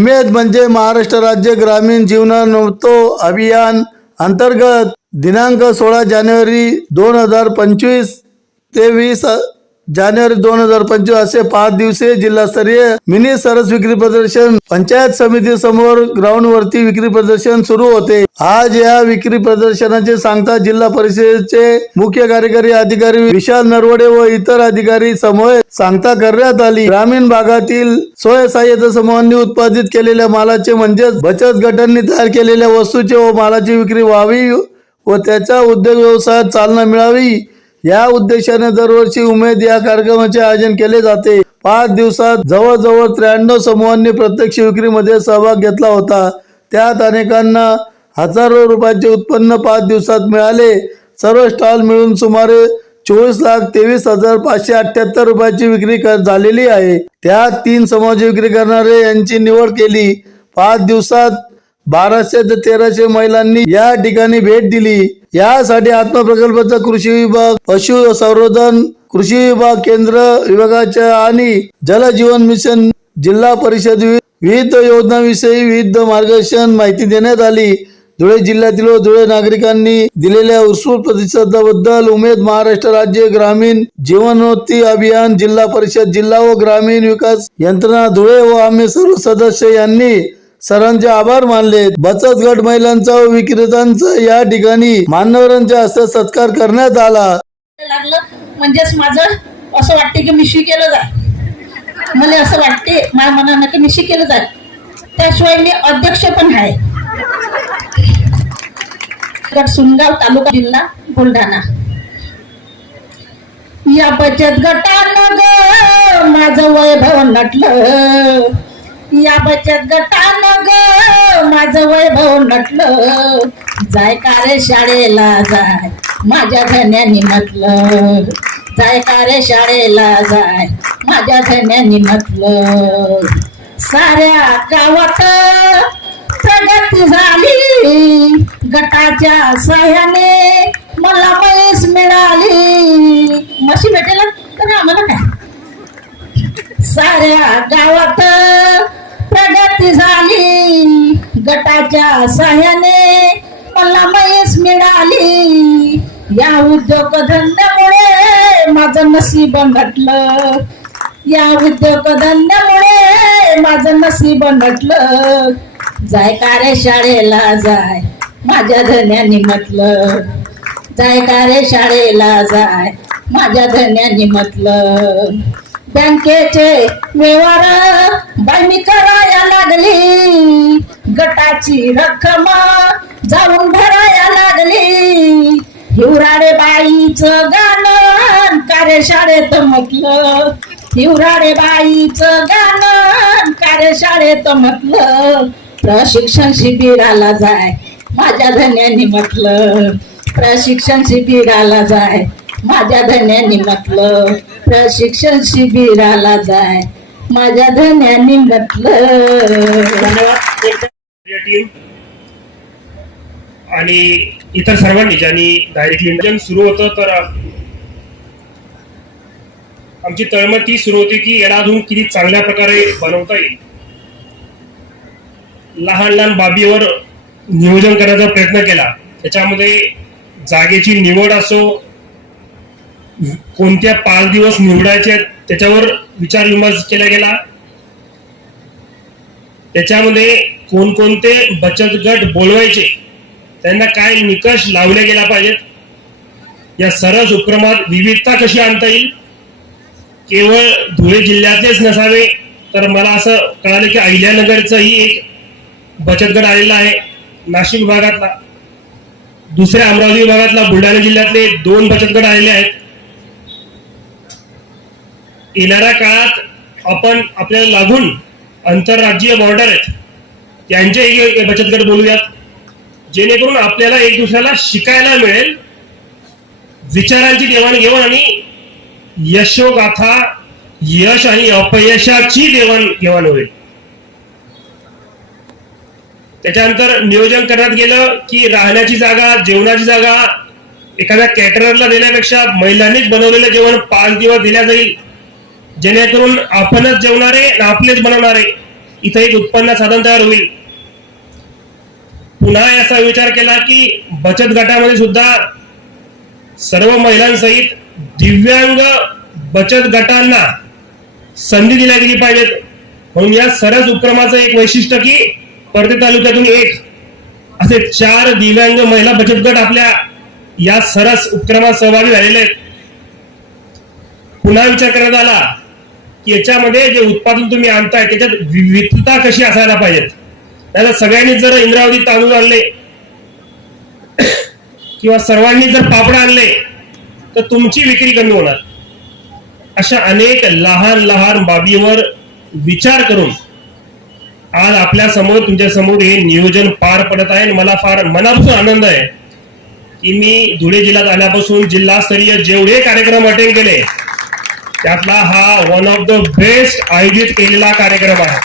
उमेद म्हणजे महाराष्ट्र राज्य ग्रामीण जीवनोत्तो अभियान अंतर्गत दिनांक सोळा जानेवारी दोन हजार पंचवीस ते वीस जानेवारी दोन हजार पंचवीस असे पाच दिवसीय जिल्हास्तरीय मिनी सरस विक्री प्रदर्शन पंचायत समिती समोर ग्राउंड वरती विक्री प्रदर्शन सुरू होते. आज या विक्री प्रदर्शनाचे सांगता जिल्हा परिषदेचे मुख्य कार्यकारी अधिकारी विशाल नरवडे व इतर अधिकारी समोर सांगता करण्यात आली. ग्रामीण भागातील स्वयंसहाय्यता समूहांनी उत्पादित केलेल्या मालाचे म्हणजेच बचत गटांनी तयार केलेल्या वस्तूचे व मालाची विक्री व्हावी व त्याच्या उद्योग व्यवसायात चालना मिळावी या उद्देशाने दरवर्षी उमेद या कार्यक्रमाचे आयोजन केले जाते. पाच दिवसात जवळजवळ त्र्याण्णव समूहांनी प्रत्यक्ष विक्रीमध्ये सहभाग घेतला होता. त्यात अनेकांना हजारो रुपयाचे उत्पन्न पाच दिवसात मिळाले. सर्व स्टॉल मिळून सुमारे चोवीस लाख तेवीस हजार पाचशे अठ्याहत्तर रुपयाची विक्री झालेली आहे. त्यात तीन समूहाची विक्री करणारे यांची निवड केली. पाच दिवसात बाराशे ते तेराशे महिलांनी या ठिकाणी भेट दिली. यासाठी आत्मप्रकल्पाचा कृषी विभाग पशु संवर्धन कृषी विभाग केंद्र विभागाच्या आणि जल जीवन मिशन जिल्हा परिषद विविध योजनांविषयी विविध मार्गदर्शन माहिती देण्यात आली. धुळे जिल्ह्यातील व धुळे नागरिकांनी दिलेल्या उत्स्फूर्त प्रतिसादाबद्दल उमेद महाराष्ट्र राज्य ग्रामीण जीवनोत्ती अभियान जिल्हा परिषद जिल्हा व ग्रामीण विकास यंत्रणा धुळे व आम्ही सर्व सदस्य यांनी सरांचे आभार मानले. बचत गट महिलांचा व विक्रेत्यांचा या ठिकाणी मान्यवरांच्या हस्ते सत्कार करण्यात आला. लागलं. म्हणजेच माझं असं वाटते की मिशी केलं जाय मला असं वाटते माझ्या मनानं की मिशी केलं जाय त्याशिवाय मी अध्यक्ष पण आहे. सुनगाव तालुका जिल्हा बुलढाणा. या बचत गटानं ग माझं वैभव नटलं. या बचत गटानं ग माझं वैभव नटलं. जाय का रे शाळेला जाय माझ्या धन्यानी म्हटलं. जाय का रे शाळेला जाय माझ्या धन्यानी म्हटलं. साऱ्या गावात प्रगती झाली. गटाच्या सहाय्याने मला म्हैस मिळाली. म्हशी भेटेल तर आम्हाला काय? साऱ्या गावात प्रगती झाली गटाच्या सहाय्याने मला म्हैस मिळाली. या उद्योगधंद्यामुळे माझं नसीब नटलं. या उद्योगधंद्यामुळे माझं नसीब नटलं. जाय कार्यशाळेला शाळेला जाय माझ्या धन्यानी म्हटलं. जाय कार्यशाळेला शाळेला जाय माझ्या धन्यानी म्हटलं. बँकेचे व्यवहार बाई करायला कराया लागली. गटाची रक्कम जाऊन भरायला लागली. हिवराडे बाईच गाणं कार्यशाळेत म्हटलं. हिवराडे बाईच गाणं कार्यशाळेत म्हटलं. प्रशिक्षण शिबिराला जाय माझ्या धन्यानी म्हटलं. प्रशिक्षण शिबिराला जाय माझ्या धन्यानी म्हटलं. प्रशिक्षण शिबिराला जाय. माझ्या धन्यानी म्हटलं आणि इतर सर्वांनी ज्यांनी डायरेक्टली इंडियन सुरू होतं तर आमची तळमळ ती सुरू होती की याला अजून किती चांगल्या प्रकारे बनवता येईल. लहान लहान बाबीवर नियोजन करण्याचा प्रयत्न केला. त्याच्यामध्ये जागेची निवड असो कोणत्या पाच दिवस निवडायचे त्याच्यावर विचार विमर्श केला गेला? त्याच्यामध्ये कोणकोणते बचत गट बोलवायचे? त्यांना काय निकष लावले गेला पाहिजेत? या सरस उपक्रमात विविधता कशी आणता येईल? केवळ धुळे जिल्ह्यातलेच नसावे तर मला असं कळालं की अहिल्यानगरचंही एक बचत गट आलेला आहे नाशिक विभागातला. दुसऱ्या अमरावती विभागातला बुलढाणा जिल्ह्यातले दोन बचत गट आलेले आहेत. येणाऱ्या काळात आपण आपल्याला लागून आंतरराज्यीय बॉर्डर आहेत त्यांच्याही बचत गट बोलूयात. जेणेकरून आपल्याला एक दुसऱ्याला शिकायला मिळेल विचारांची देवाणघेवाण आणि यशोगाथा यश आणि अपयशाची देवाणघेवाण होईल. त्याच्यानंतर नियोजन करण्यात गेलं की राहण्याची जागा जेवणाची जागा एखाद्या कॅटररला देण्यापेक्षा महिलांनीच बनवलेलं जेवण पाच दिवस दिल्या जाईल. जेणेकरून आपणच जेवणारे आपलेच बनवणारे. इथं एक उत्पन्न साधन तयार होईल. पुन्हा याचा विचार केला की बचत गटामध्ये सुद्धा सर्व महिलांसहित दिव्यांग बचत गटांना संधी दिल्या गेली पाहिजेत. म्हणून या सरस उपक्रमाचं एक वैशिष्ट्य की परते तालुक्यातून एक असे चार दिव्यांग महिला बचत गट आपल्या या सरस उपक्रमात सहभागी झालेले आहेत. पुन्हा विचार करण्यात आला. की याच्यामध्ये जे उत्पादन तुम्ही आणताय त्याच्यात विविधता कशी असायला पाहिजेत त्याला सगळ्यांनी जर इंद्रावती तांदूळ आणले किंवा सर्वांनी जर पापड आणले तर तुमची विक्री कमी होणार. अशा अनेक लहान लहान बाबीवर विचार करून आज आपल्यासमोर तुमच्यासमोर हे नियोजन पार पडत आहे. मला फार मनापासून आनंद आहे की मी धुळे जिल्ह्यात आल्यापासून जिल्हास्तरीय जेवढे कार्यक्रम अटेंड केले त्यातला हा वन ऑफ द बेस्ट आयोजित केलेला कार्यक्रम आहे.